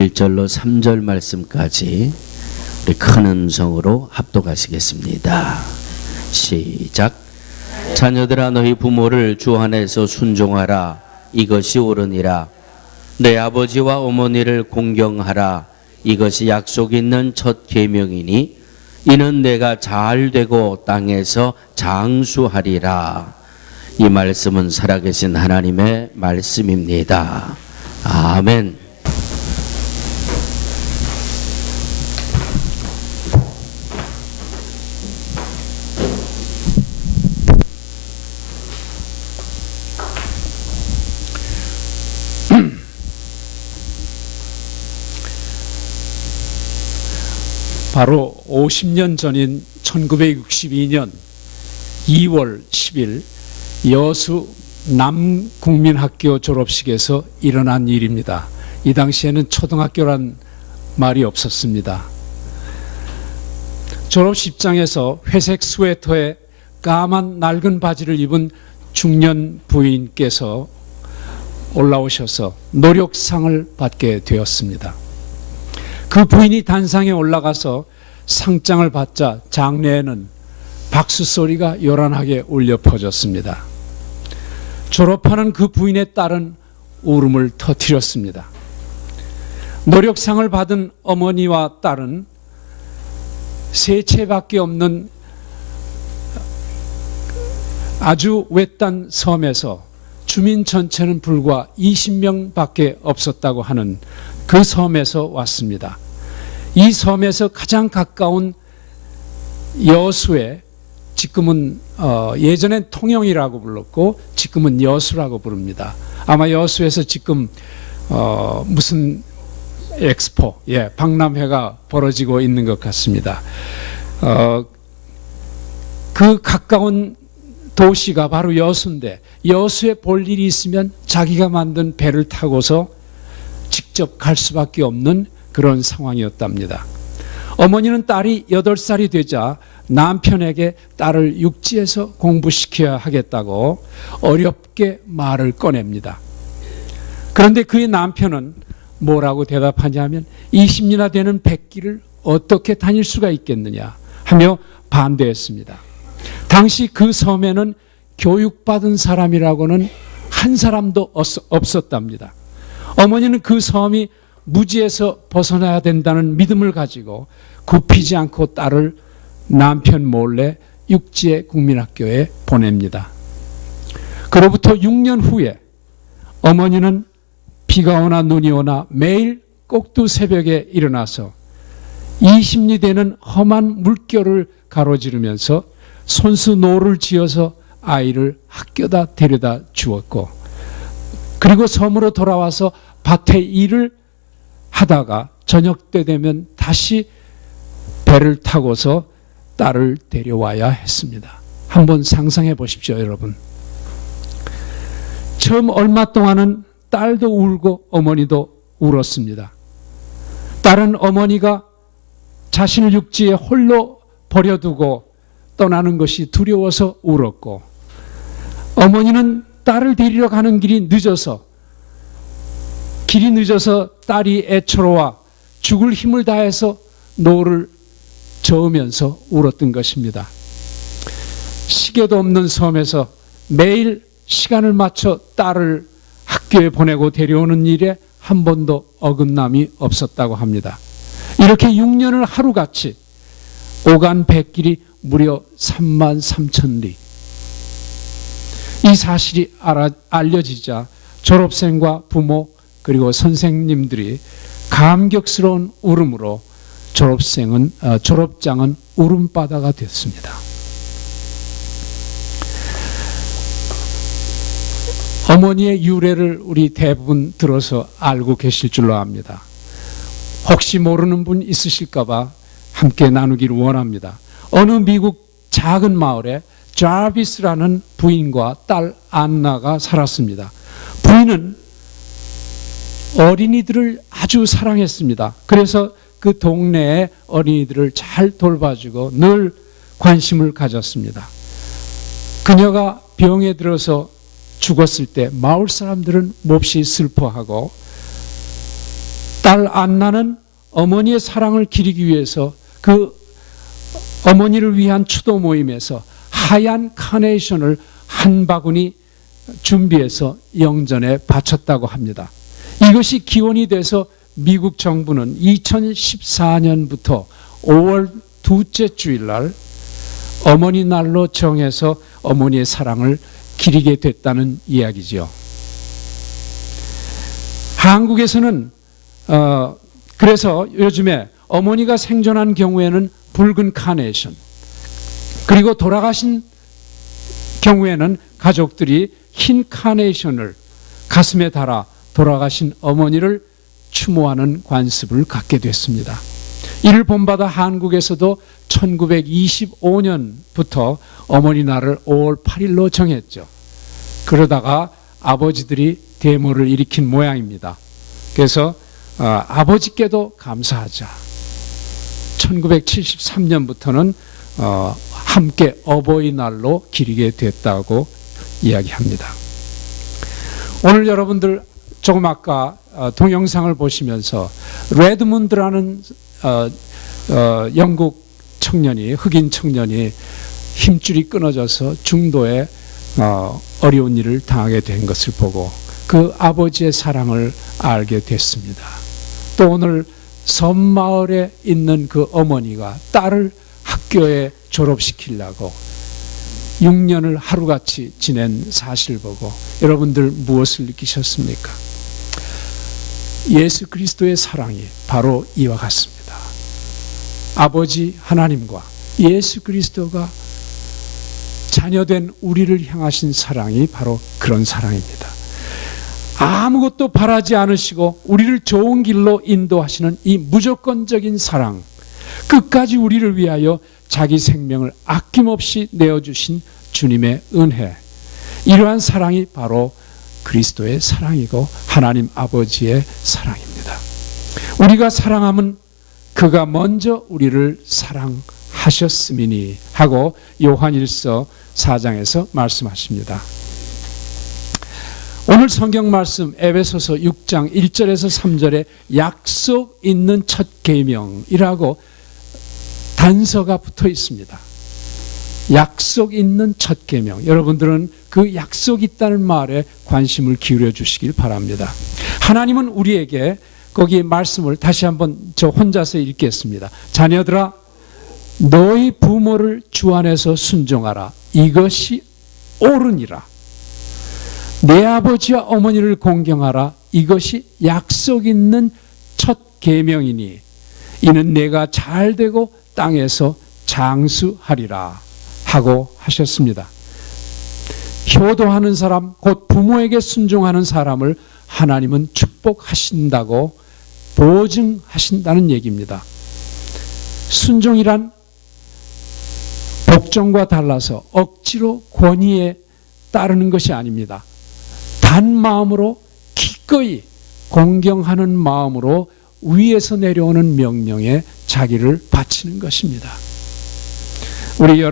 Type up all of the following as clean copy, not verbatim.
1절로 3절 말씀까지 우리 큰 음성으로 합독하시겠습니다. 시작. 자녀들아 너희 부모를 주 안에서 순종하라. 이것이 옳으니라. 내 아버지와 어머니를 공경하라. 이것이 약속 있는 첫 계명이니 이는 내가 잘 되고 땅에서 장수하리라. 이 말씀은 살아계신 하나님의 말씀입니다. 아멘. 바로 50년 전인 1962년 2월 10일 여수 남국민학교 졸업식에서 일어난 일입니다. 이 당시에는 초등학교란 말이 없었습니다. 졸업식장에서 회색 스웨터에 까만 낡은 바지를 입은 중년 부인께서 올라오셔서 노력상을 받게 되었습니다. 그 부인이 단상에 올라가서 상장을 받자 장내에는 박수 소리가 요란하게 울려 퍼졌습니다. 졸업하는 그 부인의 딸은 울음을 터뜨렸습니다. 노력상을 받은 어머니와 딸은 세 채밖에 없는 아주 외딴 섬에서 주민 전체는 불과 20명밖에 없었다고 하는 그 섬에서 왔습니다. 이 섬에서 가장 가까운 여수에 지금은 예전엔 통영이라고 불렀고 지금은 여수라고 부릅니다. 아마 여수에서 지금 무슨 엑스포, 박람회가 벌어지고 있는 것 같습니다. 그 가까운 도시가 바로 여수인데 여수에 볼 일이 있으면 자기가 만든 배를 타고서 직접 갈 수밖에 없는 그런 상황이었답니다. 어머니는 딸이 8살이 되자 남편에게 딸을 육지에서 공부시켜야 하겠다고 어렵게 말을 꺼냅니다. 그런데 그의 남편은 뭐라고 대답하냐면 20년이나 되는 백길을 어떻게 다닐 수가 있겠느냐 하며 반대했습니다. 당시 그 섬에는 교육받은 사람이라고는 한 사람도 없었답니다. 어머니는 그 섬이 무지에서 벗어나야 된다는 믿음을 가지고 굽히지 않고 딸을 남편 몰래 육지의 국민학교에 보냅니다. 그로부터 6년 후에 어머니는 비가 오나 눈이 오나 매일 꼭두 새벽에 일어나서 20리 되는 험한 물결을 가로지르면서 손수 노를 지어서 아이를 학교다 데려다 주었고 그리고 섬으로 돌아와서 밭에 일을 하다가 저녁 때 되면 다시 배를 타고서 딸을 데려와야 했습니다. 한번 상상해 보십시오, 여러분. 처음 얼마 동안은 딸도 울고 어머니도 울었습니다. 딸은 어머니가 자신을 육지에 홀로 버려두고 떠나는 것이 두려워서 울었고 어머니는 딸을 데리러 가는 길이 늦어서 딸이 애처로워 죽을 힘을 다해서 노를 저으면서 울었던 것입니다. 시계도 없는 섬에서 매일 시간을 맞춰 딸을 학교에 보내고 데려오는 일에 한 번도 어긋남이 없었다고 합니다. 이렇게 6년을 하루같이 오간 백길이 무려 33,000리. 이 사실이 알려지자 졸업생과 부모 그리고 선생님들이 감격스러운 울음으로 졸업장은 울음바다가 됐습니다. 어머니의 유래를 우리 대부분 들어서 알고 계실 줄로 압니다. 혹시 모르는 분 있으실까 봐 함께 나누기를 원합니다. 어느 미국 작은 마을에 자비스라는 부인과 딸 안나가 살았습니다. 부인은 어린이들을 아주 사랑했습니다. 그래서 그 동네의 어린이들을 잘 돌봐주고 늘 관심을 가졌습니다. 그녀가 병에 들어서 죽었을 때 마을 사람들은 몹시 슬퍼하고 딸 말 안나는 어머니의 사랑을 기리기 위해서 그 어머니를 위한 추도 모임에서 하얀 카네이션을 한 바구니 준비해서 영전에 바쳤다고 합니다. 이것이 기원이 돼서 미국 정부는 2014년부터 5월 둘째 주일날 어머니 날로 정해서 어머니의 사랑을 기리게 됐다는 이야기죠. 한국에서는 그래서 요즘에 어머니가 생존한 경우에는 붉은 카네이션, 그리고 돌아가신 경우에는 가족들이 흰 카네이션을 가슴에 달아 돌아가신 어머니를 추모하는 관습을 갖게 됐습니다. 이를 본받아 한국에서도 1925년부터 어머니 날을 5월 8일로 정했죠. 그러다가 아버지들이 데모를 일으킨 모양입니다. 그래서 아버지께도 감사하자. 1973년부터는 함께 어버이날로 기리게 됐다고 이야기합니다. 오늘 여러분들 조금 아까 동영상을 보시면서 레드문드라는 영국 청년이, 흑인 청년이 힘줄이 끊어져서 중도에 어려운 일을 당하게 된 것을 보고 그 아버지의 사랑을 알게 됐습니다. 또 오늘 섬마을에 있는 그 어머니가 딸을 학교에 졸업시키려고 6년을 하루같이 지낸 사실을 보고 여러분들 무엇을 느끼셨습니까? 예수 그리스도의 사랑이 바로 이와 같습니다. 아버지 하나님과 예수 그리스도가 자녀된 우리를 향하신 사랑이 바로 그런 사랑입니다. 아무것도 바라지 않으시고 우리를 좋은 길로 인도하시는 이 무조건적인 사랑, 끝까지 우리를 위하여 자기 생명을 아낌없이 내어주신 주님의 은혜, 이러한 사랑이 바로 그리스도의 사랑이고 하나님 아버지의 사랑입니다. 우리가 사랑함은 그가 먼저 우리를 사랑하셨음이니 하고 요한일서 4장에서 말씀하십니다. 오늘 성경 말씀 에베소서 6장 1절에서 3절에 약속 있는 첫 계명이라고 단서가 붙어 있습니다. 약속 있는 첫 계명. 여러분들은 그 약속 있다는 말에 관심을 기울여 주시길 바랍니다. 하나님은 우리에게 거기 말씀을 다시 한번 저 혼자서 읽겠습니다. 자녀들아, 너희 부모를 주 안에서 순종하라. 이것이 옳으니라. 내 아버지와 어머니를 공경하라. 이것이 약속 있는 첫 계명이니 이는 내가 잘되고 땅에서 장수하리라 하고 하셨습니다. 효도하는 사람, 곧 부모에게 순종하는 사람을 하나님은 축복하신다고 보증하신다는 얘기입니다. 순종이란 복종과 달라서 억지로 권위에 따르는 것이 아닙니다. 단 마음으로 기꺼이 공경하는 마음으로 위에서 내려오는 명령에 자기를 바치는 것입니다. 우리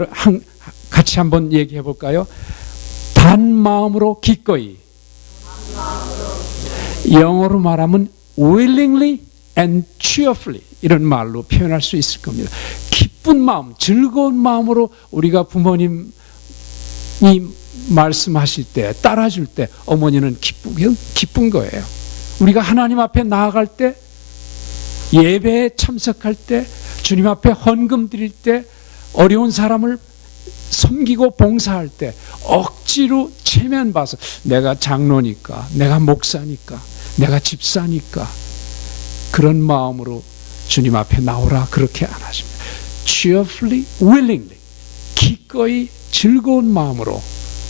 같이 한번 얘기해 볼까요? 단 마음으로 기꺼이. 영어로 말하면 willingly and cheerfully 이런 말로 표현할 수 있을 겁니다. 기쁜 마음, 즐거운 마음으로 우리가 부모님이 말씀하실 때, 따라줄 때 어머니는 기쁜 거예요. 우리가 하나님 앞에 나아갈 때, 예배에 참석할 때, 주님 앞에 헌금 드릴 때, 어려운 사람을 섬기고 봉사할 때 억지로 체면봐서 내가 장로니까, 내가 목사니까, 내가 집사니까 그런 마음으로 주님 앞에 나오라 그렇게 안 하십니다. cheerfully, willingly, 기꺼이 즐거운 마음으로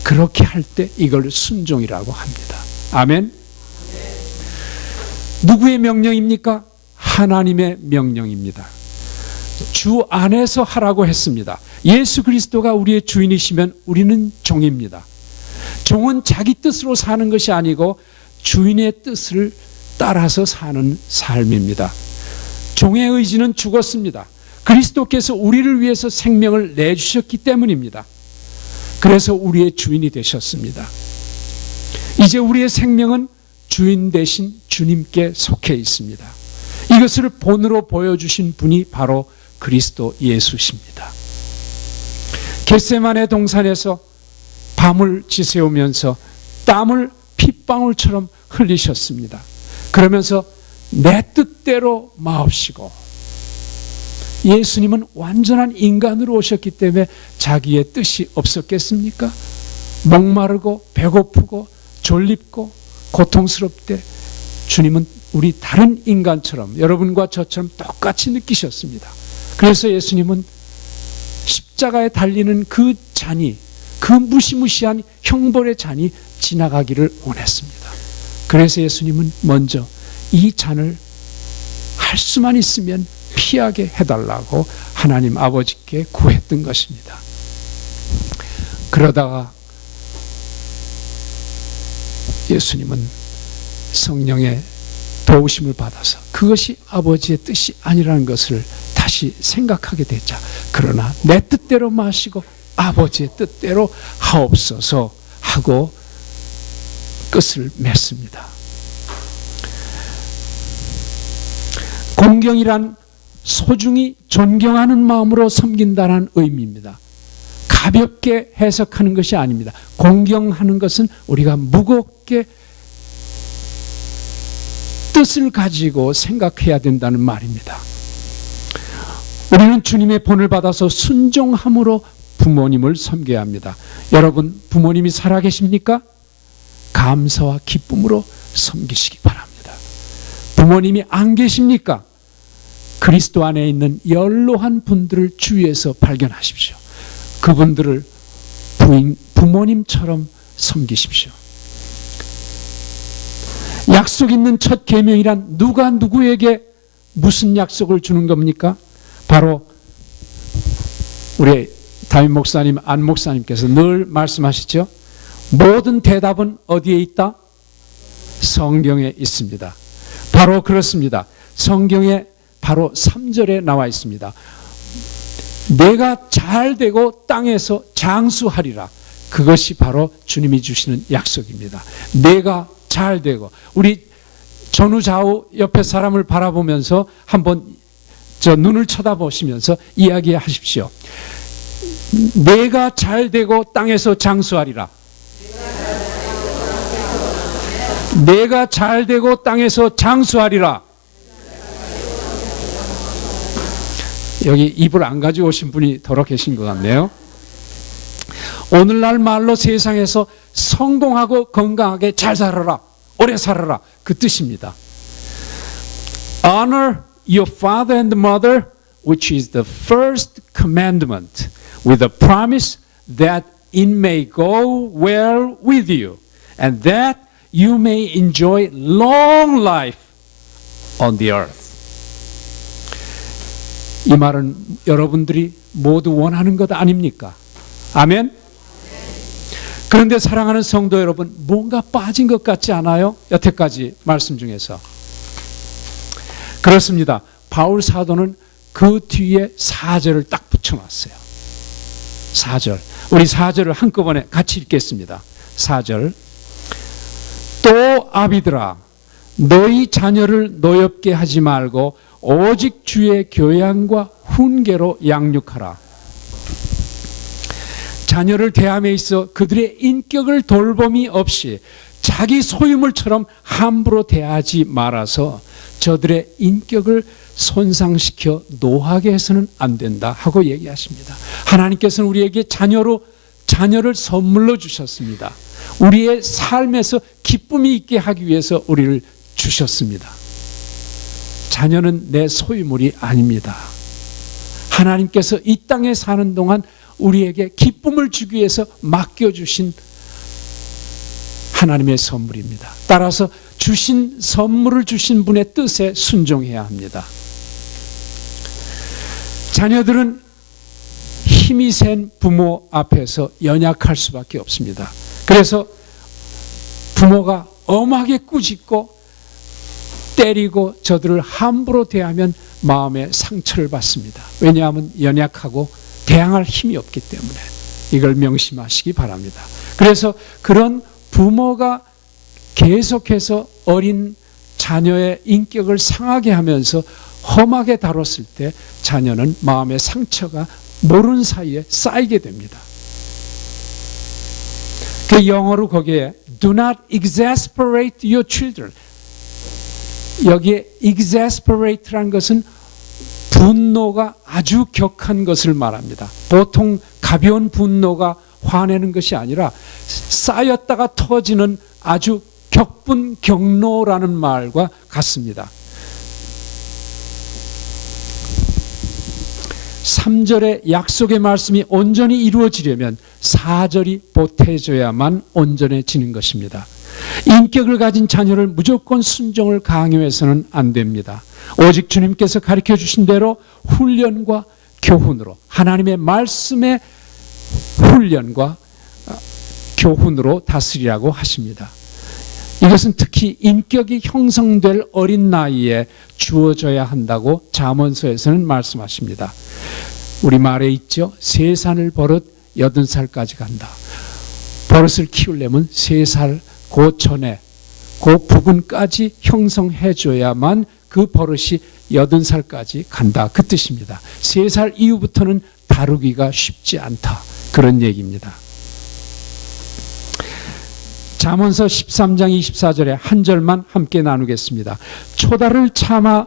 그렇게 할 때 이걸 순종이라고 합니다. 아멘. 누구의 명령입니까? 하나님의 명령입니다. 주 안에서 하라고 했습니다. 예수 그리스도가 우리의 주인이시면 우리는 종입니다. 종은 자기 뜻으로 사는 것이 아니고 주인의 뜻을 따라서 사는 삶입니다. 종의 의지는 죽었습니다. 그리스도께서 우리를 위해서 생명을 내주셨기 때문입니다. 그래서 우리의 주인이 되셨습니다. 이제 우리의 생명은 주인 되신 주님께 속해 있습니다. 이것을 본으로 보여주신 분이 바로 그리스도 예수십니다. 겟세마네 동산에서 밤을 지새우면서 땀을 핏방울처럼 흘리셨습니다. 그러면서 내 뜻대로 마옵시고, 예수님은 완전한 인간으로 오셨기 때문에 자기의 뜻이 없었겠습니까? 목마르고 배고프고 졸립고 고통스럽대 주님은 우리 다른 인간처럼, 여러분과 저처럼 똑같이 느끼셨습니다. 그래서 예수님은 십자가에 달리는 그 잔이, 그 무시무시한 형벌의 잔이 지나가기를 원했습니다. 그래서 예수님은 먼저 이 잔을 할 수만 있으면 피하게 해달라고 하나님 아버지께 구했던 것입니다. 그러다가 예수님은 성령의 도우심을 받아서 그것이 아버지의 뜻이 아니라는 것을 다시 생각하게 되자, 그러나 내 뜻대로 마시고 아버지의 뜻대로 하옵소서 하고 끝을 맺습니다. 공경이란 소중히 존경하는 마음으로 섬긴다는 의미입니다. 가볍게 해석하는 것이 아닙니다. 공경하는 것은 우리가 무겁게 뜻을 가지고 생각해야 된다는 말입니다. 우리는 주님의 본을 받아서 순종함으로 부모님을 섬겨야 합니다. 여러분, 부모님이 살아계십니까? 감사와 기쁨으로 섬기시기 바랍니다. 부모님이 안 계십니까? 그리스도 안에 있는 연로한 분들을 주위에서 발견하십시오. 그분들을 부모님처럼 섬기십시오. 약속 있는 첫 계명이란 누가 누구에게 무슨 약속을 주는 겁니까? 바로 우리 담임 목사님, 안 목사님께서 늘 말씀하시죠. 모든 대답은 어디에 있다? 성경에 있습니다. 바로 그렇습니다. 성경에 바로 3절에 나와 있습니다. 내가 잘되고 땅에서 장수하리라. 그것이 바로 주님이 주시는 약속입니다. 내가 잘되고, 우리 전후 좌우 옆에 사람을 바라보면서 한번 저 눈을 쳐다보시면서 이야기하십시오. 내가 잘되고 땅에서 장수하리라. 내가 잘되고 땅에서 장수하리라. 여기 입을 안 가지고 오신 분이 더러 계신 것 같네요. 오늘날 말로 세상에서 성공하고 건강하게 잘 살아라, 오래 살아라, 그 뜻입니다. Honor your father and mother, which is the first commandment, with the promise that it may go well with you, and that you may enjoy long life on the earth. 이 말은 여러분들이 모두 원하는 것 아닙니까? 아멘? 그런데 사랑하는 성도 여러분, 뭔가 빠진 것 같지 않아요? 여태까지 말씀 중에서. 그렇습니다. 바울 사도는 그 뒤에 4절을 딱 붙여놨어요. 4절. 우리 4절을 한꺼번에 같이 읽겠습니다. 4절. 또 아비들아, 너희 자녀를 노엽게 하지 말고 오직 주의 교양과 훈계로 양육하라. 자녀를 대함에 있어 그들의 인격을 돌봄이 없이 자기 소유물처럼 함부로 대하지 말아서 저들의 인격을 손상시켜 노하게 해서는 안 된다 하고 얘기하십니다. 하나님께서는 우리에게 자녀를 선물로 주셨습니다. 우리의 삶에서 기쁨이 있게 하기 위해서 우리를 주셨습니다. 자녀는 내 소유물이 아닙니다. 하나님께서 이 땅에 사는 동안 우리에게 기쁨을 주기 위해서 맡겨주신 하나님의 선물입니다. 따라서 주신 선물을 주신 분의 뜻에 순종해야 합니다. 자녀들은 힘이 센 부모 앞에서 연약할 수밖에 없습니다. 그래서 부모가 엄하게 꾸짖고 때리고 저들을 함부로 대하면 마음에 상처를 받습니다. 왜냐하면 연약하고 대항할 힘이 없기 때문에. 이걸 명심하시기 바랍니다. 그래서 그런 부모가 계속해서 어린 자녀의 인격을 상하게 하면서 험하게 다뤘을 때 자녀는 마음의 상처가 모르는 사이에 쌓이게 됩니다. 그 영어로 거기에 Do not exasperate your children. 여기에 exasperate라는 것은 분노가 아주 격한 것을 말합니다. 보통 가벼운 분노가 화내는 것이 아니라 쌓였다가 터지는 아주 격분격노라는 말과 같습니다. 3절의 약속의 말씀이 온전히 이루어지려면 4절이 보태져야만 온전해지는 것입니다. 인격을 가진 자녀를 무조건 순종을 강요해서는 안 됩니다. 오직 주님께서 가르쳐 주신 대로 훈련과 교훈으로, 하나님의 말씀의 훈련과 교훈으로 다스리라고 하십니다. 이것은 특히 인격이 형성될 어린 나이에 주어져야 한다고 잠언서에서는 말씀하십니다. 우리 말에 있죠. 세산을 버릇 80살까지 간다. 버릇을 키우려면 3살 그 전에 그 부분까지 형성해줘야만 그 버릇이 80살까지 간다. 그 뜻입니다. 3살 이후부터는 다루기가 쉽지 않다. 그런 얘기입니다. 잠언서 13장 24절에 한 절만 함께 나누겠습니다. 초다를 참아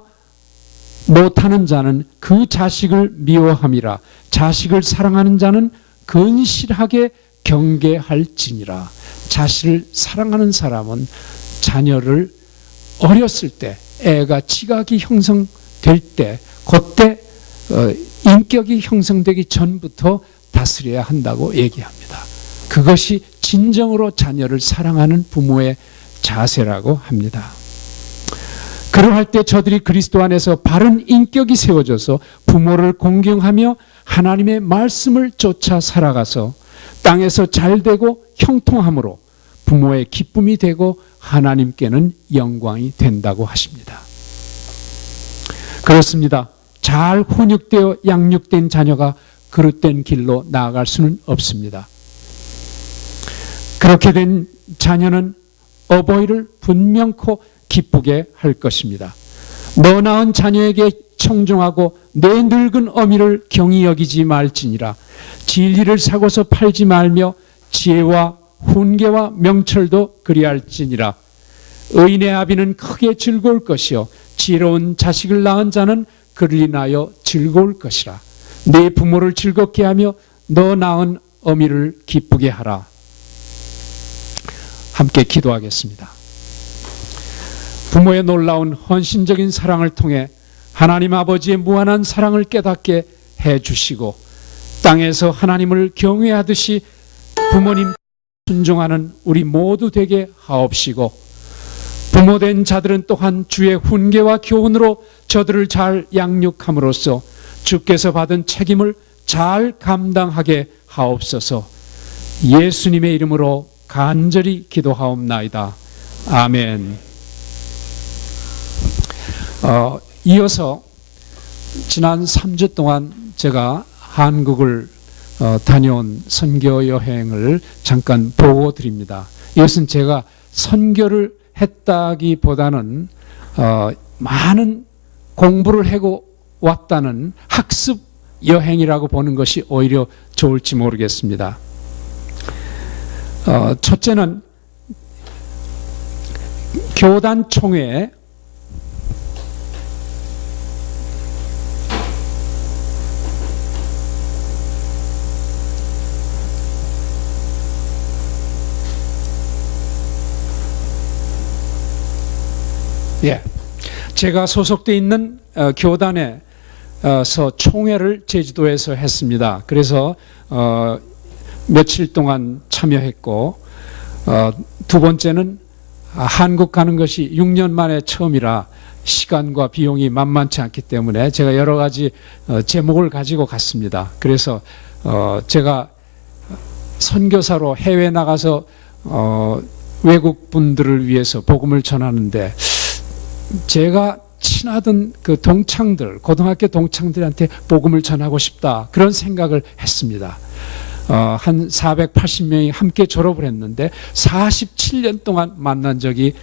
못하는 자는 그 자식을 미워함이라. 자식을 사랑하는 자는 근실하게 경계할지니라. 자식을 사랑하는 사람은 자녀를 어렸을 때, 애가 지각이 형성될 때, 그때 인격이 형성되기 전부터 다스려야 한다고 얘기합니다. 그것이 진정으로 자녀를 사랑하는 부모의 자세라고 합니다. 그러할 때 저들이 그리스도 안에서 바른 인격이 세워져서 부모를 공경하며 하나님의 말씀을 쫓아 살아가서 땅에서 잘되고 형통함으로 부모의 기쁨이 되고 하나님께는 영광이 된다고 하십니다. 그렇습니다. 잘 훈육되어 양육된 자녀가 그릇된 길로 나아갈 수는 없습니다. 그렇게 된 자녀는 어버이를 분명코 기쁘게 할 것입니다. 너 낳은 자녀에게 청종하고 내 늙은 어미를 경히 여기지 말지니라. 진리를 사고서 팔지 말며 지혜와 훈계와 명철도 그리할지니라. 의인의 아비는 크게 즐거울 것이요 지혜로운 자식을 낳은 자는 그를 인하여 즐거울 것이라. 내 부모를 즐겁게 하며 너 낳은 어미를 기쁘게 하라. 함께 기도하겠습니다. 부모의 놀라운 헌신적인 사랑을 통해 하나님 아버지의 무한한 사랑을 깨닫게 해주시고 땅에서 하나님을 경외하듯이 부모님 순종하는 우리 모두 되게 하옵시고 부모된 자들은 또한 주의 훈계와 교훈으로 저들을 잘 양육함으로써 주께서 받은 책임을 잘 감당하게 하옵소서. 예수님의 이름으로 간절히 기도하옵나이다. 아멘. 이어서 지난 3주 동안 제가 한국을 다녀온 선교 여행을 잠깐 보고 드립니다. 이것은 제가 선교를 했다기보다는 많은 공부를 하고 왔다는 학습 여행이라고 보는 것이 오히려 좋을지 모르겠습니다. 첫째는 교단 총회 제가 소속돼 있는 교단에서 총회를 제주도에서 했습니다. 그래서 며칠 동안 참여했고 두 번째는 한국 가는 것이 6년 만에 처음이라 시간과 비용이 만만치 않기 때문에 제가 여러 가지 제목을 가지고 갔습니다. 그래서 제가 선교사로 해외 나가서 외국 분들을 위해서 복음을 전하는데 제가 친하던 그 동창들, 고등학교 동창들한테 복음을 전하고 싶다 그런 생각을 했습니다. 한 480명이 함께 졸업을 했는데 47년 동안 만난 적이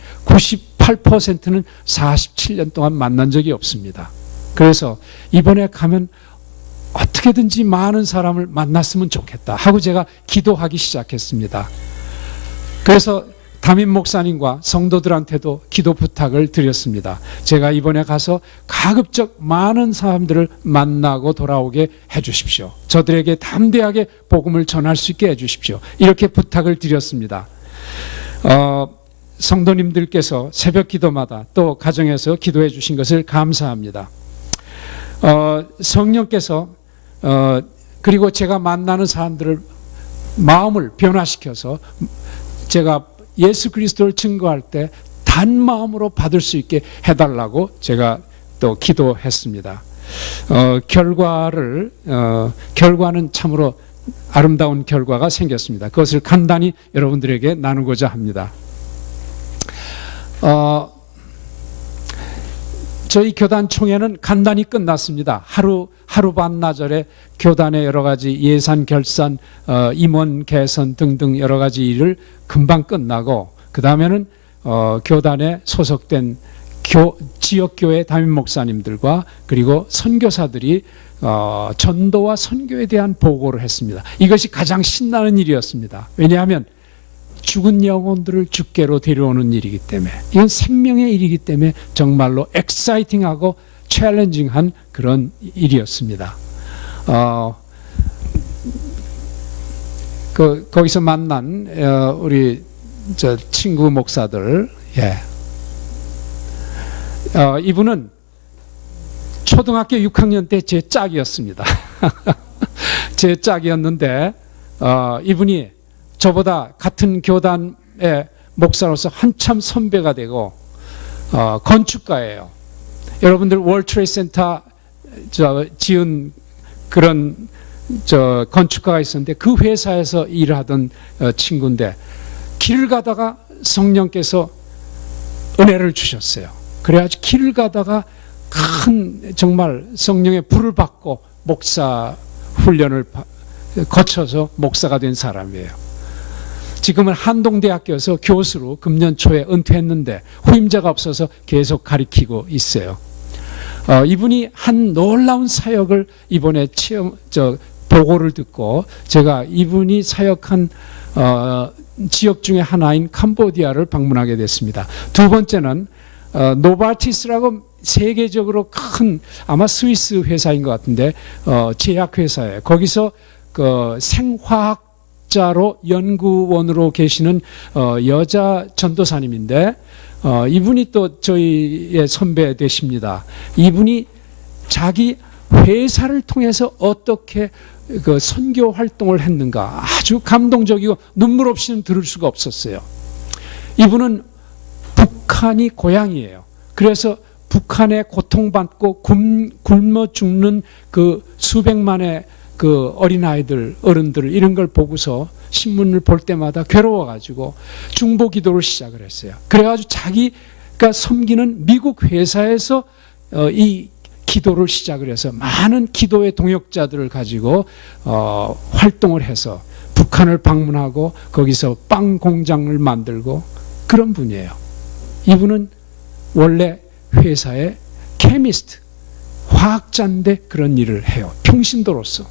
98%는 47년 동안 만난 적이 없습니다. 그래서 이번에 가면 어떻게든지 많은 사람을 만났으면 좋겠다 하고 제가 기도하기 시작했습니다. 그래서 담임 목사님과 성도들한테도 기도 부탁을 드렸습니다. 제가 이번에 가서 가급적 많은 사람들을 만나고 돌아오게 해주십시오. 저들에게 담대하게 복음을 전할 수 있게 해주십시오. 이렇게 부탁을 드렸습니다. 성도님들께서 새벽 기도마다 또 가정에서 기도해 주신 것을 감사합니다. 성령께서 그리고 제가 만나는 사람들을 마음을 변화시켜서 제가 예수 그리스도를 증거할 때 단 마음으로 받을 수 있게 해달라고 제가 또 기도했습니다. 결과는 참으로 아름다운 결과가 생겼습니다. 그것을 간단히 여러분들에게 나누고자 합니다. 저희 교단 총회는 간단히 끝났습니다. 하루 반나절에 교단의 여러 가지 예산 결산, 임원 개선 등등 여러 가지 일을 금방 끝나고 그 다음에는 교단에 소속된 지역교회 담임 목사님들과 그리고 선교사들이 전도와 선교에 대한 보고를 했습니다. 이것이 가장 신나는 일이었습니다. 왜냐하면 죽은 영혼들을 주께로 데려오는 일이기 때문에, 이건 생명의 일이기 때문에 정말로 엑사이팅하고 챌린징한 그런 일이었습니다. 거기서 만난 우리 저 친구 목사들, 이분은 초등학교 6학년 때 제 짝이었습니다. 제 짝이었는데 이분이 저보다 같은 교단의 목사로서 한참 선배가 되고 건축가예요. 여러분들 월트레이드 센터 지은 그런 건축가가 있었는데 그 회사에서 일하던 친구인데 길을 가다가 성령께서 은혜를 주셨어요. 그래가지고 길을 가다가 큰 정말 성령의 불을 받고 목사 훈련을 거쳐서 목사가 된 사람이에요. 지금은 한동대학교에서 교수로 금년 초에 은퇴했는데 후임자가 없어서 계속 가르치고 있어요. 이분이 한 놀라운 사역을 이번에 보고를 듣고 제가 이분이 사역한 지역 중에 하나인 캄보디아를 방문하게 됐습니다. 두 번째는 노바티스라고 세계적으로 큰 아마 스위스 회사인 것 같은데 제약회사예요. 거기서 그 생화학자로 연구원으로 계시는 여자 전도사님인데 이분이 또 저희의 선배 되십니다. 이분이 자기 회사를 통해서 어떻게 그 선교 활동을 했는가 아주 감동적이고 눈물 없이는 들을 수가 없었어요. 이분은 북한이 고향이에요. 그래서 북한에 고통받고 굶어 죽는 그 수백만의 그 어린아이들, 어른들 이런 걸 보고서 신문을 볼 때마다 괴로워가지고 중보 기도를 시작을 했어요. 그래가지고 자기가 섬기는 미국 회사에서 이 기도를 시작을 해서 많은 기도의 동역자들을 가지고 활동을 해서 북한을 방문하고 거기서 빵 공장을 만들고 그런 분이에요. 이분은 원래 회사의 케미스트, 화학자인데 그런 일을 해요. 평신도로서.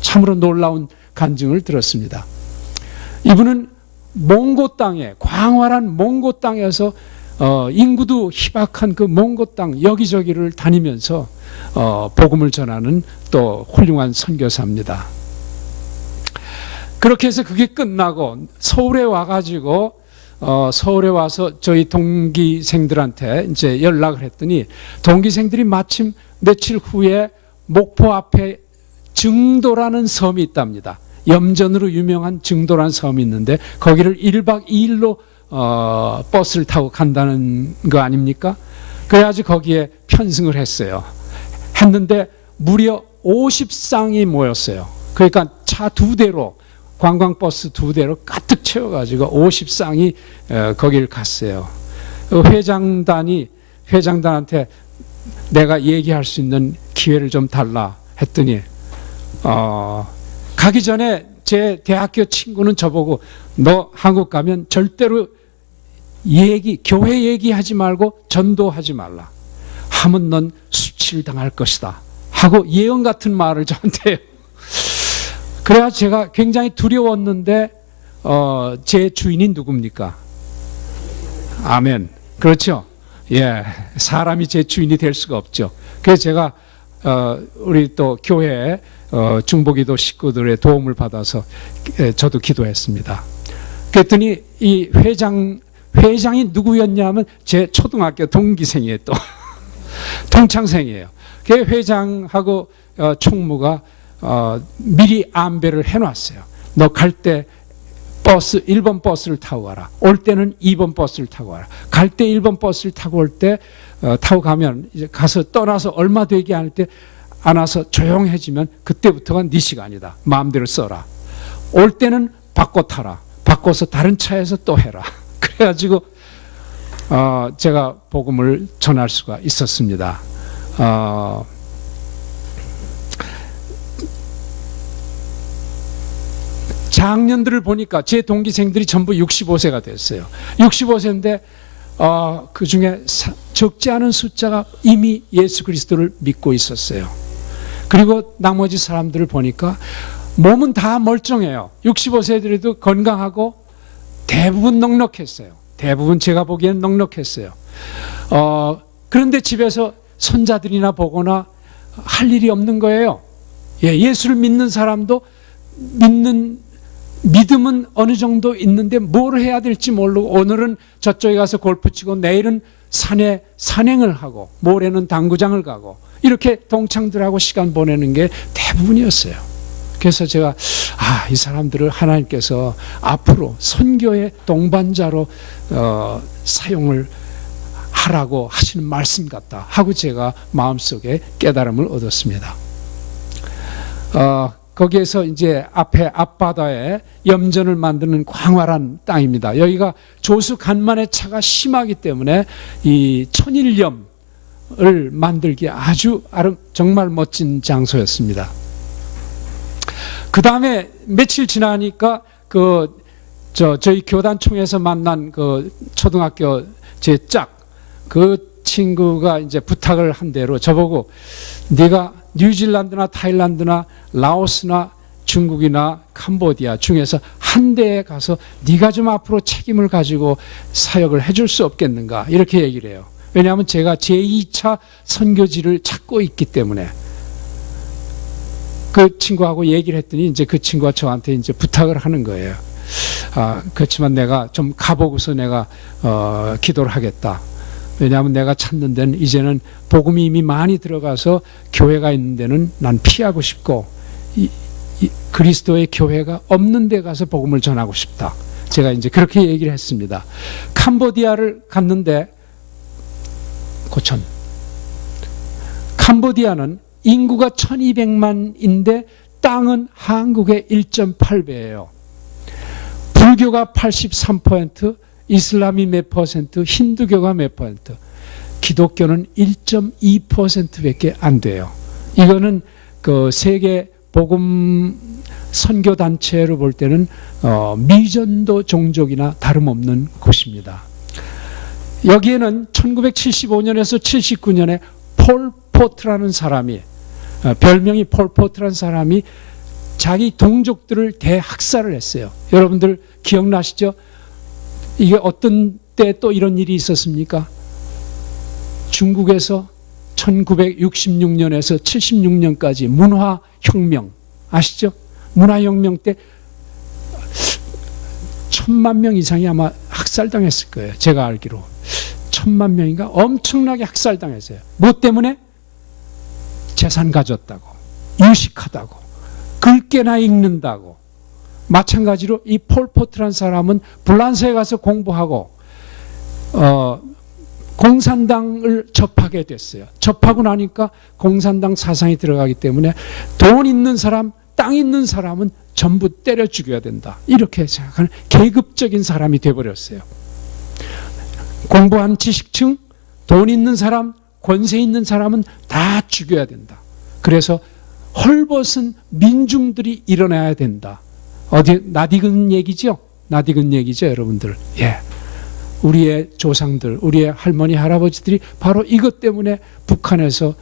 참으로 놀라운 간증을 들었습니다. 이분은 몽고 땅에, 광활한 몽고 땅에서 인구도 희박한 그 몽고 땅 여기저기를 다니면서 복음을 전하는 또 훌륭한 선교사입니다. 그렇게 해서 그게 끝나고 서울에 와가지고 서울에 와서 저희 동기생들한테 이제 연락을 했더니 동기생들이 마침 며칠 후에 목포 앞에 증도라는 섬이 있답니다. 염전으로 유명한 증도라는 섬이 있는데 거기를 1박 2일로 버스를 타고 간다는 거 아닙니까? 그래가지고 거기에 편승을 했는데 무려 50쌍이 모였어요. 그러니까 차 2대로 관광버스 2대로 가득 채워가지고 50쌍이 거기를 갔어요. 회장단한테 내가 얘기할 수 있는 기회를 좀 달라 했더니 가기 전에 제 대학교 친구는 저보고 너 한국 가면 절대로 교회 얘기하지 말고 전도하지 말라. 하면 넌 수치를 당할 것이다. 하고 예언 같은 말을 저한테 해요. 그래야 제가 굉장히 두려웠는데 제 주인이 누굽니까? 아멘. 그렇죠. 예, 사람이 제 주인이 될 수가 없죠. 그래서 제가 우리 또 교회 중보기도 식구들의 도움을 받아서 저도 기도했습니다. 그랬더니 이 회장이 누구였냐면 제 초등학교 동기생이에요. 또 동창생이에요. 그 회장하고 총무가 미리 안배를 해놨어요. 너 갈 때 버스 1번 버스를 타고 가라. 올 때는 2번 버스를 타고 가라. 갈 때 1번 버스를 타고 올 때 타고 가면 이제 가서 떠나서 얼마 되게 할 때 안 와서 조용해지면 그때부터가 네 시간이다. 마음대로 써라. 올 때는 바꿔 타라. 바꿔서 다른 차에서 또 해라. 그래가지고 제가 복음을 전할 수가 있었습니다. 장년들을 보니까 제 동기생들이 전부 65세가 됐어요. 65세인데 그 중에 적지 않은 숫자가 이미 예수 그리스도를 믿고 있었어요. 그리고 나머지 사람들을 보니까 몸은 다 멀쩡해요. 65세들도 건강하고 대부분 넉넉했어요. 대부분 제가 보기엔 넉넉했어요. 그런데 집에서 손자들이나 보거나 할 일이 없는 거예요. 예수를 믿는 사람도 믿음은 어느 정도 있는데 뭘 해야 될지 모르고 오늘은 저쪽에 가서 골프 치고 내일은 산에 산행을 하고 모레는 당구장을 가고 이렇게 동창들하고 시간 보내는 게 대부분이었어요. 그래서 제가 이 사람들을 하나님께서 앞으로 선교의 동반자로 사용을 하라고 하시는 말씀 같다 하고 제가 마음속에 깨달음을 얻었습니다. 거기에서 이제 앞에 앞바다에 염전을 만드는 광활한 땅입니다. 여기가 조수 간만의 차가 심하기 때문에 이 천일염을 만들기 아주 정말 멋진 장소였습니다. 그 다음에 며칠 지나니까 저희 교단총회에서 만난 그 초등학교 제 그 친구가 이제 부탁을 한 대로 저보고 네가 뉴질랜드나 타일란드나 라오스나 중국이나 캄보디아 중에서 한 데에 가서 네가 좀 앞으로 책임을 가지고 사역을 해줄 수 없겠는가 이렇게 얘기를 해요. 왜냐하면 제가 제2차 선교지를 찾고 있기 때문에. 그 친구하고 얘기를 했더니 이제 그 친구가 저한테 이제 부탁을 하는 거예요. 그렇지만 내가 좀 가보고서 내가 기도를 하겠다. 왜냐하면 내가 찾는 데는 이제는 복음이 이미 많이 들어가서 교회가 있는 데는 난 피하고 싶고 그리스도의 교회가 없는 데 가서 복음을 전하고 싶다. 제가 이제 그렇게 얘기를 했습니다. 캄보디아를 갔는데 캄보디아는 인구가 1200만인데 땅은 한국의 1.8배예요. 불교가 83%, 이슬람이 몇 퍼센트, 힌두교가 몇 퍼센트, 기독교는 1.2%밖에 안 돼요. 이거는 그 세계 복음 선교 단체로 볼 때는 미전도 종족이나 다름없는 곳입니다. 여기에는 1975년에서 79년에 폴포트라는 사람이 별명이 폴포트라는 사람이 자기 동족들을 대학살을 했어요. 여러분들 기억나시죠? 이게 어떤 때 또 이런 일이 있었습니까? 중국에서 1966년에서 76년까지 문화혁명 아시죠? 문화혁명 때 1000만 명 이상이 아마 학살당했을 거예요. 제가 알기로 1000만 명인가 엄청나게 학살당했어요. 뭐 때문에? 재산 가졌다고, 유식하다고, 글깨나 읽는다고. 마찬가지로 이 폴포트라는 사람은 불란서에 가서 공부하고 공산당을 접하게 됐어요. 접하고 나니까 공산당 사상이 들어가기 때문에 돈 있는 사람, 땅 있는 사람은 전부 때려 죽여야 된다. 이렇게 생각하는 계급적인 사람이 돼버렸어요. 공부한 지식층, 돈 있는 사람, 권세 있는 사람은 다 죽여야 된다. 그래서 헐벗은 민중들이 일어나야 된다. 어디 낯익은 얘기죠? 낯익은 얘기죠, 여러분들. 예. 우리의 조상들, 우리의 할머니, 할아버지들이 바로 이것 때문에 북한에서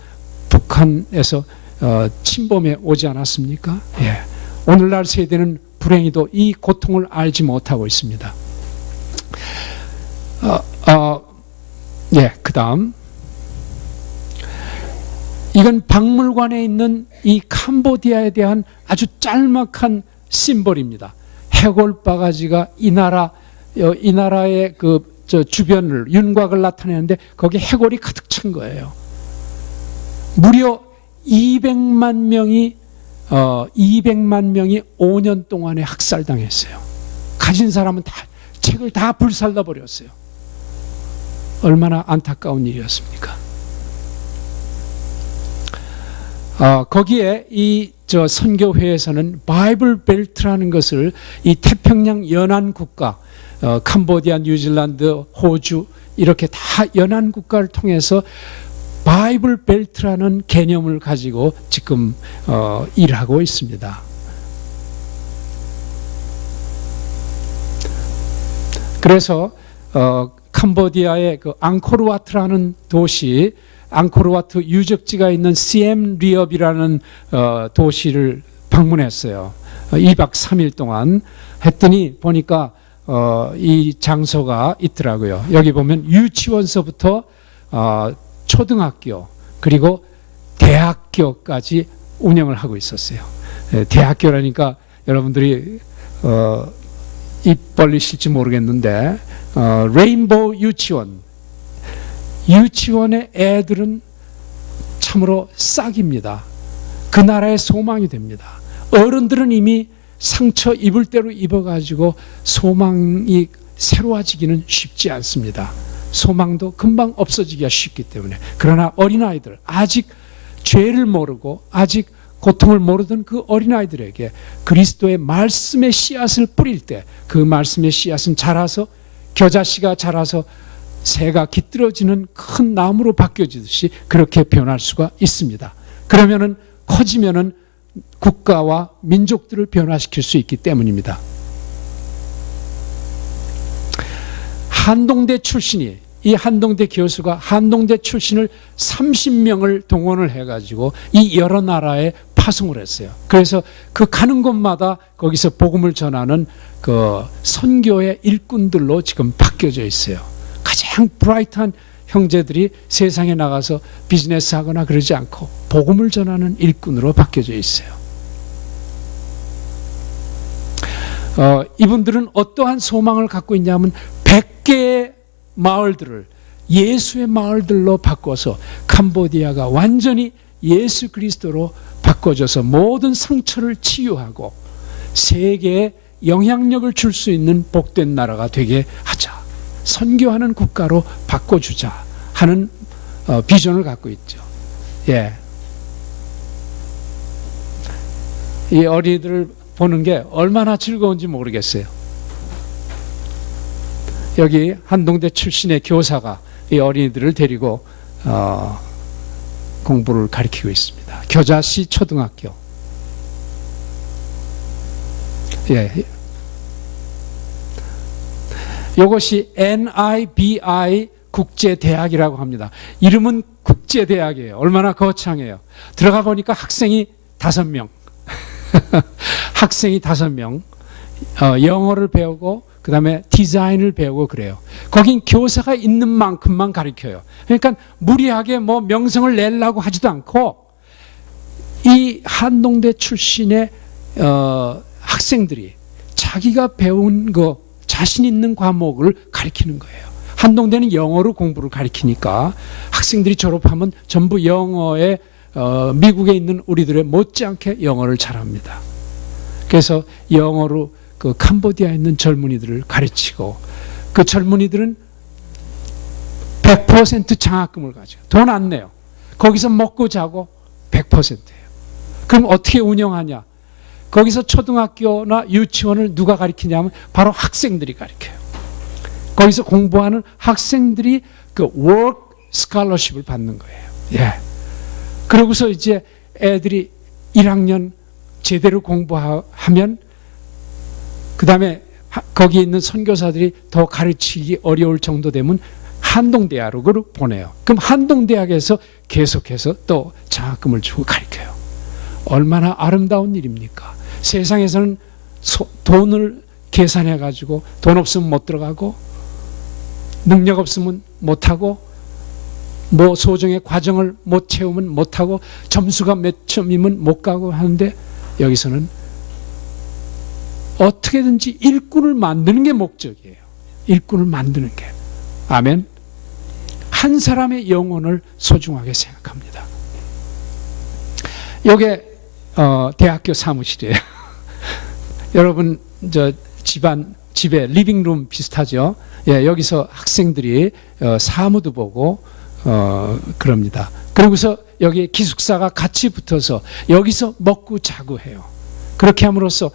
침범해 오지 않았습니까? 예. 오늘날 세대는 불행히도 이 고통을 알지 못하고 있습니다. 그 다음. 이건 박물관에 있는 이 캄보디아에 대한 아주 짤막한 심볼입니다. 해골 바가지가 이 나라의 주변을, 윤곽을 나타내는데 거기에 해골이 가득 찬 거예요. 무려 200만 명이 5년 동안에 학살당했어요. 가진 사람은 다 책을 다 불살라 버렸어요. 얼마나 안타까운 일이었습니까? 거기에 이 선교회에서는 바이블 벨트라는 것을 이 태평양 연안 국가, 캄보디아, 뉴질랜드, 호주 이렇게 다 연안 국가를 통해서 바이블 벨트라는 개념을 가지고 지금 일하고 있습니다. 그래서 캄보디아의 그 앙코르와트라는 도시, 앙코르와트 유적지가 있는 시엠 리업이라는 도시를 방문했어요. 2박 3일 동안 했더니 보니까 이 장소가 있더라고요. 여기 보면 유치원서부터 초등학교 그리고 대학교까지 운영을 하고 있었어요. 대학교라니까 여러분들이 입 벌리실지 모르겠는데 레인보우 유치원의 애들은 참으로 싹입니다. 그 나라의 소망이 됩니다. 어른들은 이미 상처 입을 대로 입어가지고 소망이 새로워지기는 쉽지 않습니다. 소망도 금방 없어지기가 쉽기 때문에. 그러나 어린아이들, 아직 죄를 모르고 아직 고통을 모르던 그 어린아이들에게 그리스도의 말씀의 씨앗을 뿌릴 때 그 말씀의 씨앗은 자라서, 겨자씨가 자라서 새가 깃들어지는 큰 나무로 바뀌어지듯이 그렇게 변할 수가 있습니다. 그러면은 커지면은 국가와 민족들을 변화시킬 수 있기 때문입니다. 한동대 출신이, 이 한동대 교수가 한동대 출신을 30명을 동원을 해가지고 이 여러 나라에 파송을 했어요. 그래서 그 가는 곳마다 거기서 복음을 전하는 그 선교의 일꾼들로 지금 바뀌어져 있어요. 가장 브라이트한 형제들이 세상에 나가서 비즈니스 하거나 그러지 않고 복음을 전하는 일꾼으로 바뀌어져 있어요. 이분들은 어떠한 소망을 갖고 있냐면 100개의 마을들을 예수의 마을들로 바꿔서 캄보디아가 완전히 예수 그리스도로 바꿔져서 모든 상처를 치유하고 세계에 영향력을 줄 수 있는 복된 나라가 되게 하자, 선교하는 국가로 바꿔주자 하는 비전을 갖고 있죠. 예. 이 어린이들을 보는 게 얼마나 즐거운지 모르겠어요. 여기 한동대 출신의 교사가 이 어린이들을 데리고 공부를 가르치고 있습니다. 겨자씨 초등학교. 예. 이것이 NIBI 국제대학이라고 합니다. 이름은 국제대학이에요. 얼마나 거창해요. 들어가 보니까 학생이 5명. 학생이 5명. 영어를 배우고 그 다음에 디자인을 배우고 그래요. 거긴 교사가 있는 만큼만 가르쳐요. 그러니까 무리하게 뭐 명성을 내려고 하지도 않고 이 한동대 출신의 학생들이 자기가 배운 거, 자신 있는 과목을 가르치는 거예요. 한동대는 영어로 공부를 가르치니까 학생들이 졸업하면 전부 영어에 미국에 있는 우리들의 못지않게 영어를 잘합니다. 그래서 영어로 그 캄보디아에 있는 젊은이들을 가르치고 그 젊은이들은 100% 장학금을 가져요. 돈 안 내요. 거기서 먹고 자고 100%예요. 그럼 어떻게 운영하냐? 거기서 초등학교나 유치원을 누가 가르치냐면 바로 학생들이 가르쳐요. 거기서 공부하는 학생들이 그 work scholarship을 받는 거예요. 예. 그러고서 이제 애들이 1학년 제대로 공부하면 그 다음에 거기에 있는 선교사들이 더 가르치기 어려울 정도 되면 한동대학으로 보내요. 그럼 한동대학에서 계속해서 또 장학금을 주고 가르쳐요. 얼마나 아름다운 일입니까? 세상에서는 돈을 계산해 가지고 돈 없으면 못 들어가고 능력 없으면 못 하고 뭐 소정의 과정을 못 채우면 못 하고 점수가 몇 점이면 못 가고 하는데 여기서는 어떻게든지 일꾼을 만드는 게 목적이에요. 일꾼을 만드는 게. 아멘. 한 사람의 영혼을 소중하게 생각합니다. 이게 대학교 사무실이에요. 여러분 저 집에 리빙룸 비슷하죠. 예, 여기서 학생들이 사무도 보고 그럽니다. 그러고서 여기 기숙사가 같이 붙어서 여기서 먹고 자고 해요. 그렇게 함으로써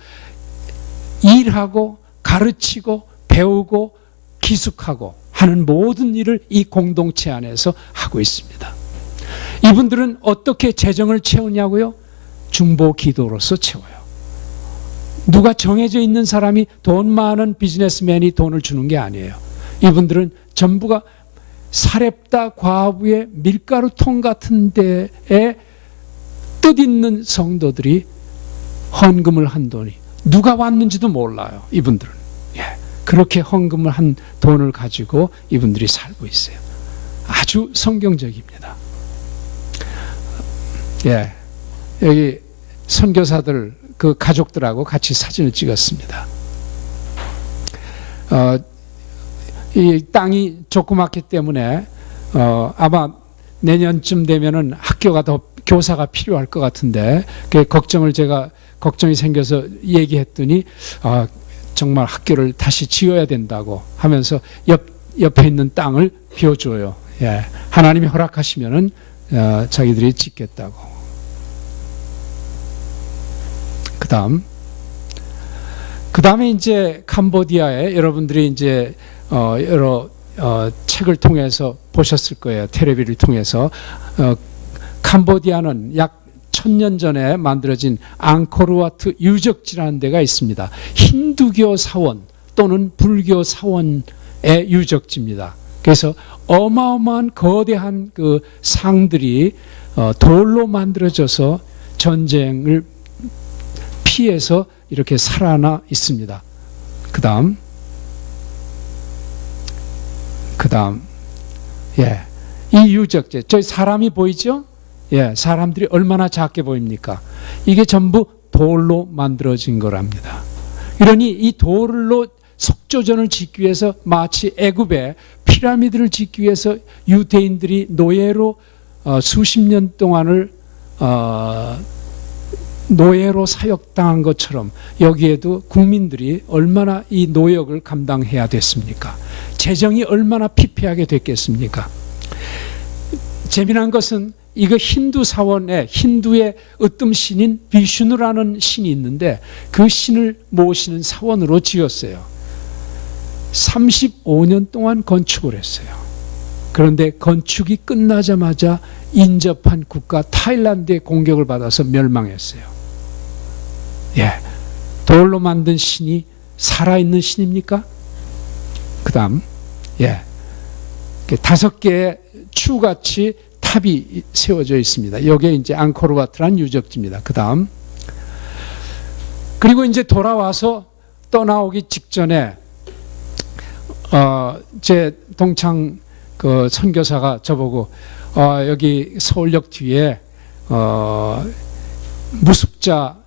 일하고 가르치고 배우고 기숙하고 하는 모든 일을 이 공동체 안에서 하고 있습니다. 이분들은 어떻게 재정을 채우냐고요? 중보 기도로서 채워요. 누가 정해져 있는 사람이 돈 많은 비즈니스맨이 돈을 주는 게 아니에요. 이분들은 전부가 사렙다 과부의 밀가루통 같은 데에 뜻있는 성도들이 헌금을 한 돈이 누가 왔는지도 몰라요. 이분들은. 예, 그렇게 헌금을 한 돈을 가지고 이분들이 살고 있어요. 아주 성경적입니다. 예, 여기 선교사들 그 가족들하고 같이 사진을 찍었습니다. 이 땅이 조그맣기 때문에 아마 내년쯤 되면은 학교가 더 교사가 필요할 것 같은데 그 걱정이 생겨서 얘기했더니 정말 학교를 다시 지어야 된다고 하면서 옆에 있는 땅을 비워줘요. 예, 하나님이 허락하시면은 자기들이 짓겠다고. 그다음에 이제 캄보디아에 여러분들이 이제 여러 책을 통해서 보셨을 거예요. 텔레비를 통해서 캄보디아는 약 1000년 전에 만들어진 앙코르와트 유적지라는 데가 있습니다. 힌두교 사원 또는 불교 사원의 유적지입니다. 그래서 어마어마한 거대한 그 상들이 돌로 만들어져서 전쟁을 피해서 이렇게 살아나 있습니다. 그다음 예, 이 유적지 저희 사람이 보이죠? 예, 사람들이 얼마나 작게 보입니까? 이게 전부 돌로 만들어진 거랍니다. 그러니 이 돌로 속조전을 짓기 위해서 마치 애굽에 피라미드를 짓기 위해서 유대인들이 노예로 수십 년 동안을 노예로 사역당한 것처럼 여기에도 국민들이 얼마나 이 노역을 감당해야 됐습니까? 재정이 얼마나 피폐하게 됐겠습니까? 재미난 것은 이거 힌두 사원에 힌두의 으뜸 신인 비슈누라는 신이 있는데 그 신을 모시는 사원으로 지었어요. 35년 동안 건축을 했어요. 그런데 건축이 끝나자마자 인접한 국가 타일란드의 공격을 받아서 멸망했어요. 예, 돌로 만든 신이 살아있는 신입니까? 그 다음, 예, 5개의 추같이 탑이 세워져 있습니다. 이게 이제 앙코르와트란 유적지입니다. 그 다음, 그리고 이제 돌아와서 떠나오기 직전에 제 동창 그 선교사가 저보고 여기 서울역 뒤에 노숙자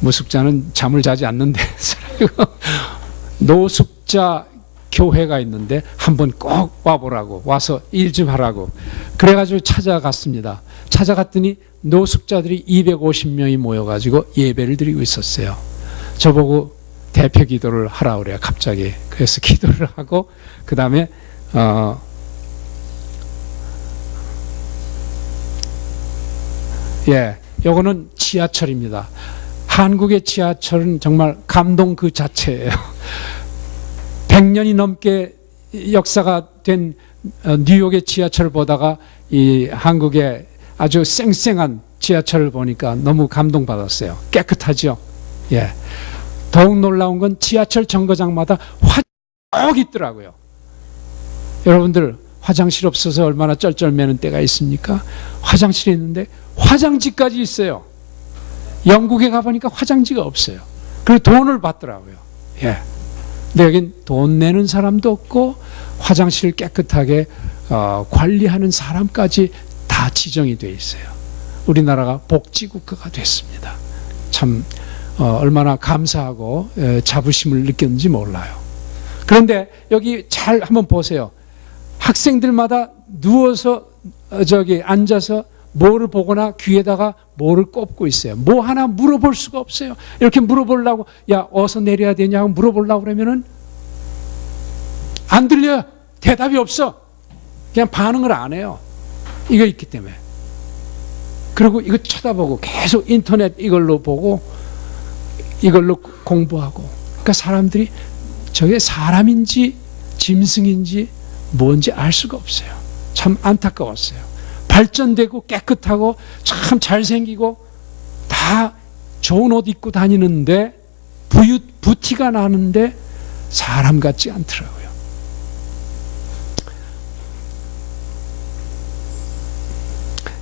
무숙자는 잠을 자지 않는데 노숙자 교회가 있는데 한번 꼭 와보라고 와서 일 좀 하라고 그래가지고 찾아갔습니다. 찾아갔더니 노숙자들이 250명이 모여가지고 예배를 드리고 있었어요. 저보고 대표 기도를 하라 그래요. 갑자기. 그래서 기도를 하고 그 다음에 예, 요거는 지하철입니다. 한국의 지하철은 정말 감동 그 자체예요. 100년이 넘게 역사가 된 뉴욕의 지하철을 보다가 이 한국의 아주 쌩쌩한 지하철을 보니까 너무 감동받았어요. 깨끗하죠. 예. 더욱 놀라운 건 지하철 정거장마다 화장이 있더라고요. 여러분들 화장실 없어서 얼마나 쩔쩔매는 때가 있습니까? 화장실이 있는데 화장지까지 있어요. 영국에 가보니까 화장지가 없어요. 그리고 돈을 받더라고요. 예. 근데 여긴 돈 내는 사람도 없고 화장실을 깨끗하게 관리하는 사람까지 다 지정이 되어 있어요. 우리나라가 복지국가가 됐습니다. 참 얼마나 감사하고 자부심을 느꼈는지 몰라요. 그런데 여기 잘 한번 보세요. 학생들마다 누워서 앉아서 뭐를 보거나 귀에다가 뭐를 꼽고 있어요. 뭐 하나 물어볼 수가 없어요. 이렇게 물어보려고 야 어디서 내려야 되냐고 물어보려고 그러면은 안 들려요. 대답이 없어. 그냥 반응을 안 해요. 이거 있기 때문에. 그리고 이거 쳐다보고 계속 인터넷 이걸로 보고 이걸로 공부하고. 그러니까 사람들이 저게 사람인지 짐승인지 뭔지 알 수가 없어요. 참 안타까웠어요. 발전되고 깨끗하고 참 잘생기고 다 좋은 옷 입고 다니는데 부티가 나는데 사람 같지 않더라고요.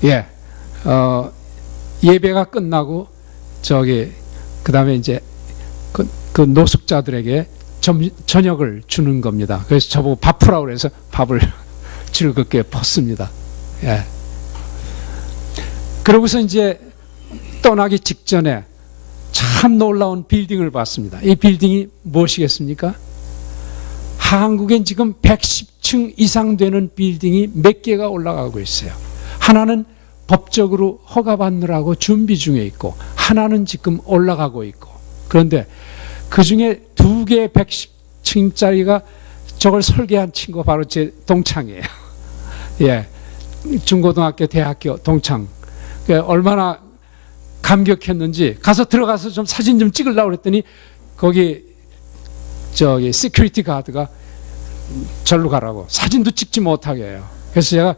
예, 예배가 끝나고 그 다음에 이제 그 노숙자들에게 저녁을 주는 겁니다. 그래서 저보고 밥 푸라고 그래서 밥을 즐겁게 펐습니다. 예. 그러고서 이제 떠나기 직전에 참 놀라운 빌딩을 봤습니다. 이 빌딩이 무엇이겠습니까? 한국엔 지금 110층 이상 되는 빌딩이 몇 개가 올라가고 있어요. 하나는 법적으로 허가받느라고 준비 중에 있고 하나는 지금 올라가고 있고 그런데 그 중에 2개 110층짜리가 저걸 설계한 친구가 바로 제 동창이에요. 예, 중고등학교, 대학교 동창. 얼마나 감격했는지 가서 들어가서 좀 사진 좀 찍으려고 그랬더니 거기 시큐리티 가드가 절로 가라고 사진도 찍지 못하게 해요. 그래서 제가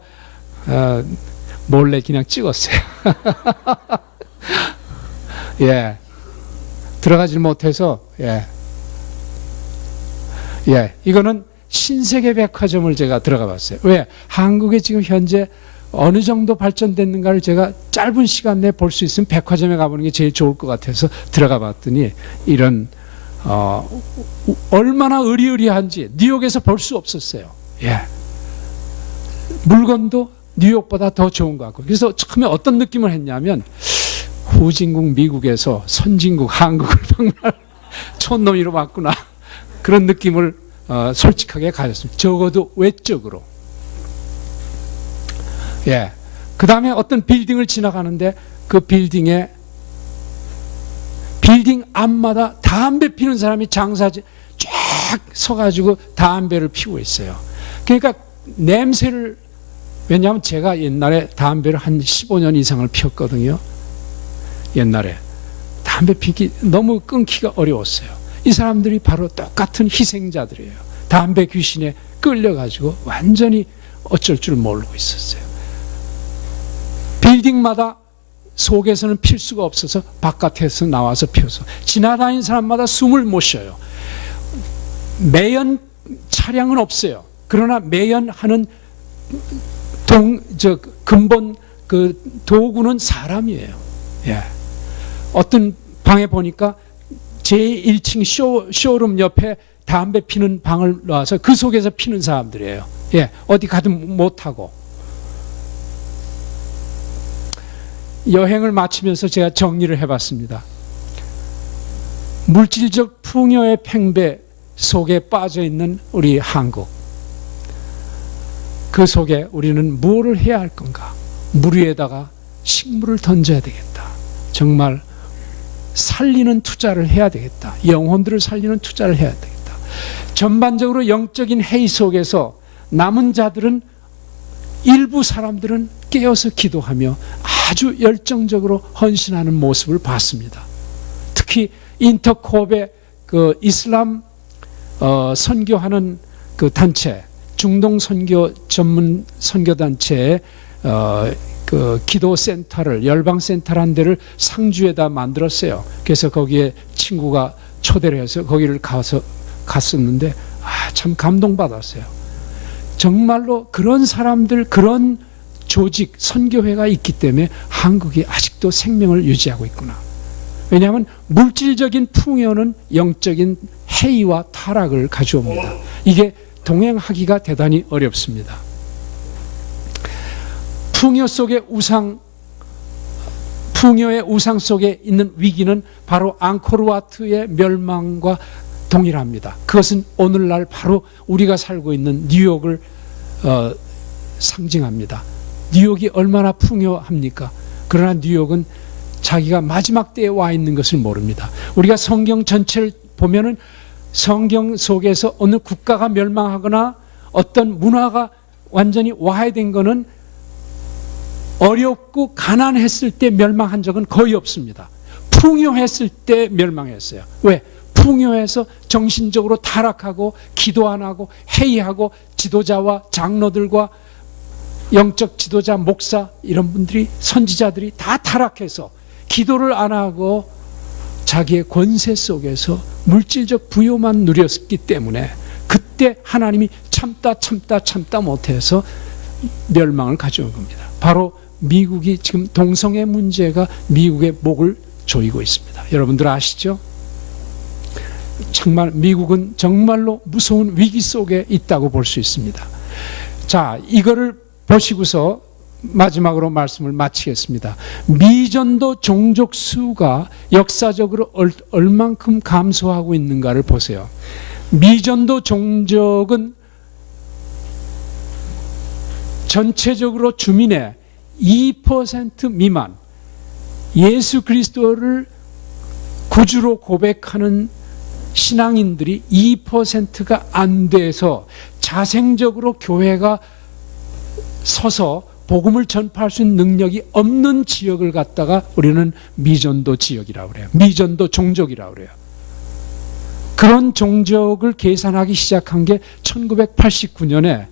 몰래 그냥 찍었어요. 예, 들어가지 못해서 이거는 신세계 백화점을 제가 들어가 봤어요. 왜? 한국에 지금 현재 어느 정도 발전됐는가를 제가 짧은 시간 내에 볼 수 있으면 백화점에 가보는 게 제일 좋을 것 같아서 들어가 봤더니 이런 얼마나 의리의리한지 뉴욕에서 볼 수 없었어요. 예. 물건도 뉴욕보다 더 좋은 것 같고 그래서 처음에 어떤 느낌을 했냐면 후진국 미국에서 선진국 한국을 방문할 촌놈이로 왔구나 그런 느낌을 솔직하게 가졌습니다. 적어도 외적으로. 예. 그 다음에 어떤 빌딩을 지나가는데 그 빌딩 앞마다 담배 피는 사람이 장사지 쫙 서가지고 담배를 피우고 있어요. 그러니까 냄새를 왜냐하면 제가 옛날에 담배를 한 15년 이상을 피웠거든요. 옛날에 담배 피기 너무 끊기가 어려웠어요. 이 사람들이 바로 똑같은 희생자들이에요. 담배 귀신에 끌려가지고 완전히 어쩔 줄 모르고 있었어요. 빌딩마다 속에서는 필 수가 없어서 바깥에서 나와서 피워서 지나다니는 사람마다 숨을 못 쉬어요. 매연 차량은 없어요. 그러나 매연하는 근본 그 도구는 사람이에요. 예. 어떤 방에 보니까 제1층 쇼룸 옆에 담배 피는 방을 놔서 그 속에서 피는 사람들이에요. 예. 어디 가든 못하고. 여행을 마치면서 제가 정리를 해봤습니다. 물질적 풍요의 팽배 속에 빠져 있는 우리 한국. 그 속에 우리는 무엇을 해야 할 건가? 물 위에다가 식물을 던져야 되겠다. 정말 살리는 투자를 해야 되겠다. 영혼들을 살리는 투자를 해야 되겠다. 전반적으로 영적인 해이 속에서 남은 자들은 일부 사람들은 깨어서 기도하며 아주 열정적으로 헌신하는 모습을 봤습니다. 특히 인터콥의 그 이슬람 선교하는 그 단체, 중동 선교 전문 선교 단체의 그 기도 센터를, 열방 센터라는 데를 상주에다 만들었어요. 그래서 거기에 친구가 초대를 해서 거기를 갔었는데 참 감동받았어요. 정말로 그런 사람들, 그런 조직, 선교회가 있기 때문에 한국이 아직도 생명을 유지하고 있구나. 왜냐하면 물질적인 풍요는 영적인 해이와 타락을 가져옵니다. 이게 동행하기가 대단히 어렵습니다. 풍요의 우상 속에 있는 위기는 바로 앙코르와트의 멸망과 동일합니다. 그것은 오늘날 바로 우리가 살고 있는 뉴욕을 상징합니다. 뉴욕이 얼마나 풍요합니까? 그러나 뉴욕은 자기가 마지막 때에 와 있는 것을 모릅니다. 우리가 성경 전체를 보면은 성경 속에서 어느 국가가 멸망하거나 어떤 문화가 완전히 와해된 것은 어렵고 가난했을 때 멸망한 적은 거의 없습니다. 풍요했을 때 멸망했어요. 왜? 풍요해서 정신적으로 타락하고 기도 안 하고 회의하고 지도자와 장로들과 영적 지도자, 목사 이런 분들이, 선지자들이 다 타락해서 기도를 안 하고 자기의 권세 속에서 물질적 부요만 누렸기 때문에 그때 하나님이 참다 못해서 멸망을 가져온 겁니다. 바로 미국이 지금 동성애 문제가 미국의 목을 조이고 있습니다. 여러분들 아시죠? 정말 미국은 정말로 무서운 위기 속에 있다고 볼 수 있습니다. 자, 이거를 보시고서 마지막으로 말씀을 마치겠습니다. 미전도 종족 수가 역사적으로 얼만큼 감소하고 있는가를 보세요. 미전도 종족은 전체적으로 주민의 2% 미만, 예수 그리스도를 구주로 고백하는 신앙인들이 2%가 안 돼서 자생적으로 교회가 서서 복음을 전파할 수 있는 능력이 없는 지역을 갖다가 우리는 미전도 지역이라고 그래요. 미전도 종족이라고 그래요. 그런 종족을 계산하기 시작한 게 1989년에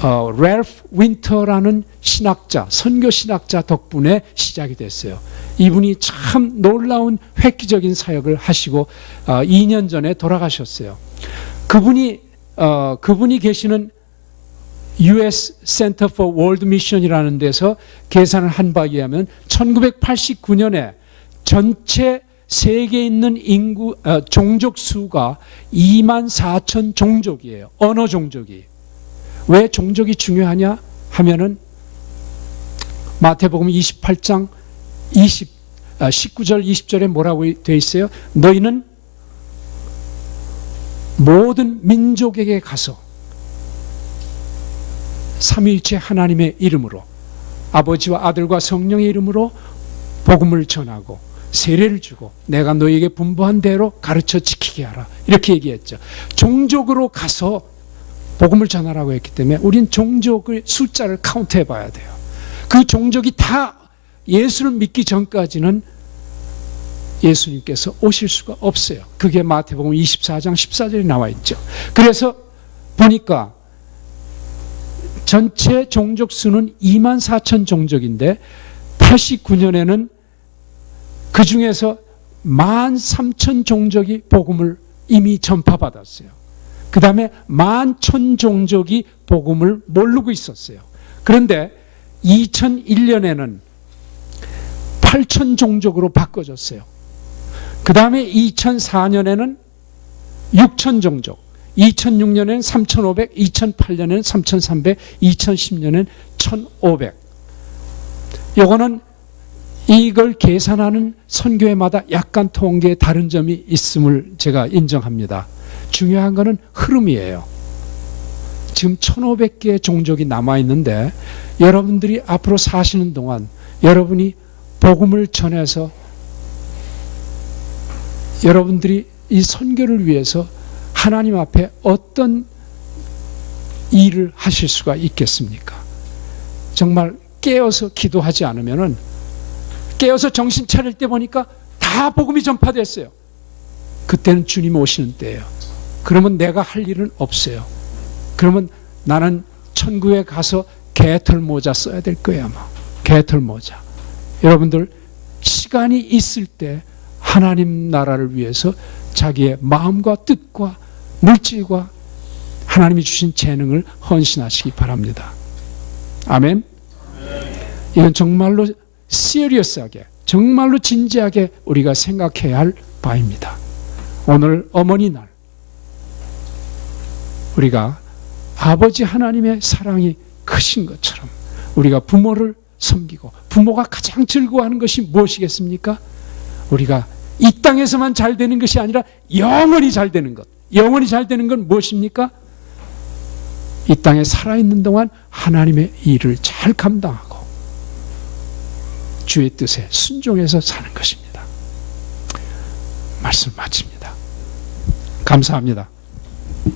랄프 윈터라는 신학자, 선교 신학자 덕분에 시작이 됐어요. 이분이 참 놀라운 획기적인 사역을 하시고 2년 전에 돌아가셨어요. 그분이 계시는 US Center for World Mission이라는 데서 계산을 한 바에 의하면 1989년에 전체 세계에 있는 종족 수가 24,000 종족이에요. 언어 종족이. 왜 종족이 중요하냐 하면은 마태복음 28장 19절 20절에 뭐라고 되어 있어요? 너희는 모든 민족에게 가서 삼위일체 하나님의 이름으로 아버지와 아들과 성령의 이름으로 복음을 전하고 세례를 주고 내가 너희에게 분부한 대로 가르쳐 지키게 하라. 이렇게 얘기했죠. 종족으로 가서 복음을 전하라고 했기 때문에 우린 종족의 숫자를 카운트해 봐야 돼요. 그 종족이 다 예수를 믿기 전까지는 예수님께서 오실 수가 없어요. 그게 마태복음 24장 14절에 나와 있죠. 그래서 보니까 전체 종족 수는 24,000 종족인데 89년에는 그 중에서 13,000 종족이 복음을 이미 전파받았어요. 그 다음에 11,000 종족이 복음을 모르고 있었어요. 그런데 2001년에는 8,000 종족으로 바꿔졌어요. 그 다음에 2004년에는 6,000 종족, 2006년에는 3,500, 2008년에는 3,300, 2010년에는 1,500. 요거는 이걸 계산하는 선교회마다 약간 통계에 다른 점이 있음을 제가 인정합니다. 중요한 거는 흐름이에요. 지금 1,500개의 종족이 남아있는데 여러분들이 앞으로 사시는 동안 여러분이 복음을 전해서 여러분들이 이 선교를 위해서 하나님 앞에 어떤 일을 하실 수가 있겠습니까? 정말 깨어서 기도하지 않으면은, 깨어서 정신 차릴 때 보니까 다 복음이 전파됐어요. 그때는 주님 오시는 때예요. 그러면 내가 할 일은 없어요. 그러면 나는 천국에 가서 개털 모자 써야 될 거예요, 아마. 개털모자. 여러분들 시간이 있을 때 하나님 나라를 위해서 자기의 마음과 뜻과 물질과 하나님이 주신 재능을 헌신하시기 바랍니다. 아멘. 이건 정말로 시리어스하게, 정말로 진지하게 우리가 생각해야 할 바입니다. 오늘 어머니 날, 우리가 아버지 하나님의 사랑이 크신 것처럼 우리가 부모를 섬기고, 부모가 가장 즐거워하는 것이 무엇이겠습니까? 우리가 이 땅에서만 잘 되는 것이 아니라 영원히 잘 되는 것. 영원히 잘 되는 건 무엇입니까? 이 땅에 살아있는 동안 하나님의 일을 잘 감당하고 주의 뜻에 순종해서 사는 것입니다. 말씀 마칩니다. 감사합니다.